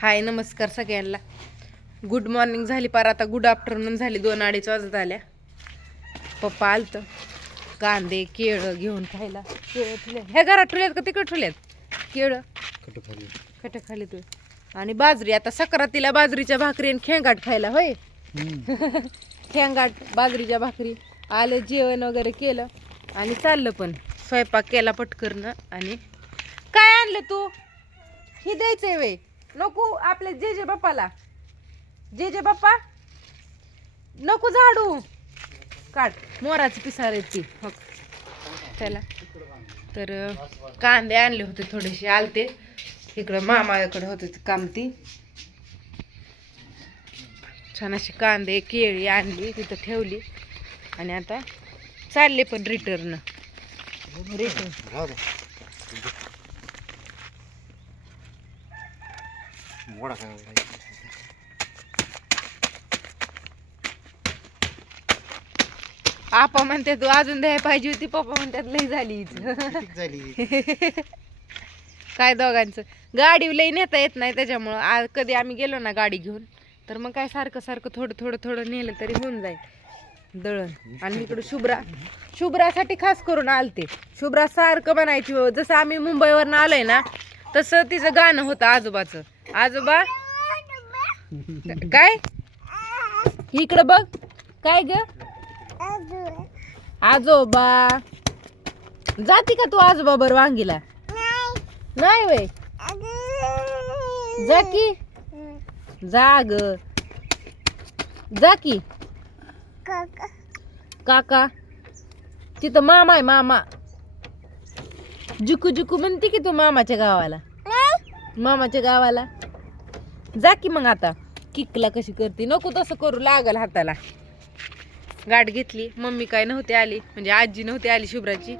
हाय नमस्कार सगळ्यांना. Good morning झाली पार. आता गुड आफ्टरनून झाली. दोन अडीच वाजत आल्या. पप्पा आलत. कांदे केळं घेऊन खायला. केळं ठुले ह्या घरात ठुल्यात का तिकडे ठुल्यात केळं? खट खाली तू आणि बाजरी. आता सक्रातीला बाजरीच्या भाकरी आणि खेंगाट खायला होय. खेंगाट बाजरीच्या भाकरी. आलं जेवण वगैरे केलं. आणि चाललं पण. स्वयंपाक केला पटकरनं. आणि काय आणलं तू? ही द्यायचंय वे नको आपल्या जे जे बाप्पाला. जे जे बाप्पा नको झाडू. काढ. मोराची पिसार आहेत ती. हो. चला तर कांदे आणले होते थोडेसे आलते. इकडं मामाकडे होते ते कामती छान अशी कांदे केळी आणली तिथं ठेवली. आणि आता चालले पण रिटर्न रिटर्न आपा म्हणते तू अजून द्यायला पाहिजे होती. पप्पा म्हणतात लई झाली हिचं. काय दोघांचं? गाडी लई नेता येत नाही त्याच्यामुळं. आज कधी आम्ही गेलो ना गाडी घेऊन तर मग काय सारखं सारखं थोडं थोडं थोडं नेलं तरी होऊन जाईल. दळण. आणि इकडं शुभ्रा. शुभ्रासाठी खास करून आलते. शुभ्रा सारखं म्हणायची जसं आम्ही मुंबईवरनं आलोय ना तसं तिचं गाणं होतं आजोबाचं. आजोबा? काय? इकडं बघ. काय ग? आजोबा. जाती का तू आजोबा बर वांगीला? नाही. वय. जा की. जा ग. जा की. काका. तिथं मामा आहे मामा. जुकू जुकू म्हणते की तू मामाच्या गावाला? मामाच्या गावाला. जा की मग आता. किकला कशी करते? नको तसं करू लागल हाताला. गाठ घेतली. मम्मी काय नव्हती आली. म्हणजे आजी नव्हती आली शुभ्राची.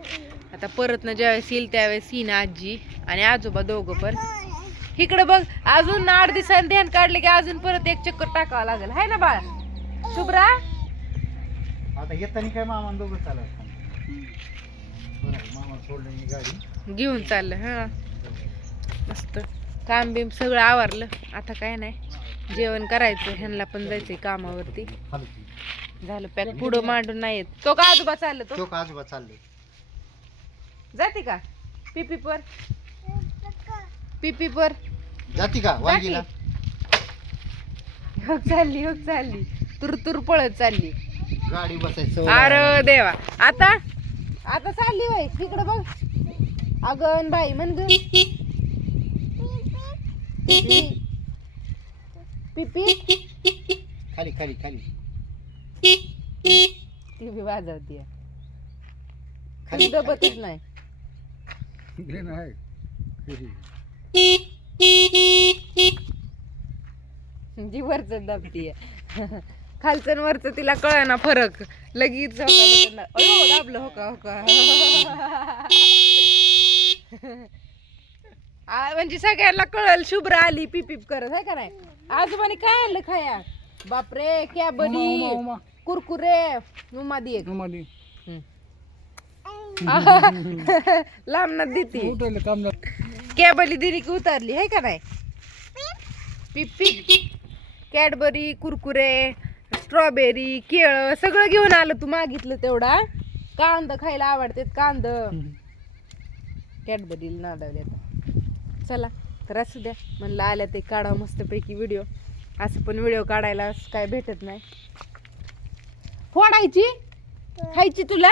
आता परत ना ज्यावेळेस येईल त्यावेळेस येईन आजी आणि आजोबा दोघं पण. इकडं बघ अजून आठ दिवसांनी ध्यान काढले की अजून परत एक चक्कर टाकावं लागेल. हाय ना बाळा. शुभ्रा? आता येताना काय मामा दोघं चालत मामा सोडलं गाडी. घेऊन चाललं हा. मस्त. काम बिम सगळं आवरलं. आता काय नाही. जेवण करायचं ह्यांना पण जायचंय कामावरती. झालं पॅक. पुढं मांडून नाही येत. तो का आजोबा चाललं तो? आजोबा चालले जाते का? पिपी पर. पिपी पर. जाती का? वांगीला हो चालली हो चालली. तुर तुर पळत चालली. गाडी बसायचं. अरे देवा. आता? आता चालली बाई. इकडं बघ. अगन बाई म्हण ग. पिपी खाली खाली खाली. ती बी वाजवतीये खाली दबतच नाही. जी वरच दाबतीये. खालचं वरचं तिला कळ ना फरक. लगेच हो दाबलं हो का हो का. म्हणजे सगळ्यांना कळल शुभ्र आली पिपीप करत आहे का नाही? आजोबाने काय आणलं खाया बापरे क्या बनी कुरकुरे दे एक. हम्म. लांबनात देते. कॅबली दिली की उतरली आहे का नाही? पिप्पी कॅडबरी कुरकुरे स्ट्रॉबेरी केळ सगळं घेऊन आलं तू मागितलं तेवढा कांद खायला आवडतात कांद. कॅडबरीला नादावले चला तर असू द्या. म्हणलं आल्या ते काढा मस्तपैकी व्हिडिओ असं पण व्हिडिओ काढायला काय भेटत नाही. फोडायची? खायची तुला?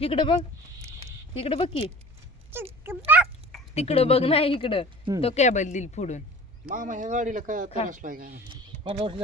इकडं बघ. इकडं बघ की. तिकडं बघ नाही इकडं. तो कॅबल दिल फोडून. मामा ह्या गाडीला काय त्रास पाहिजे?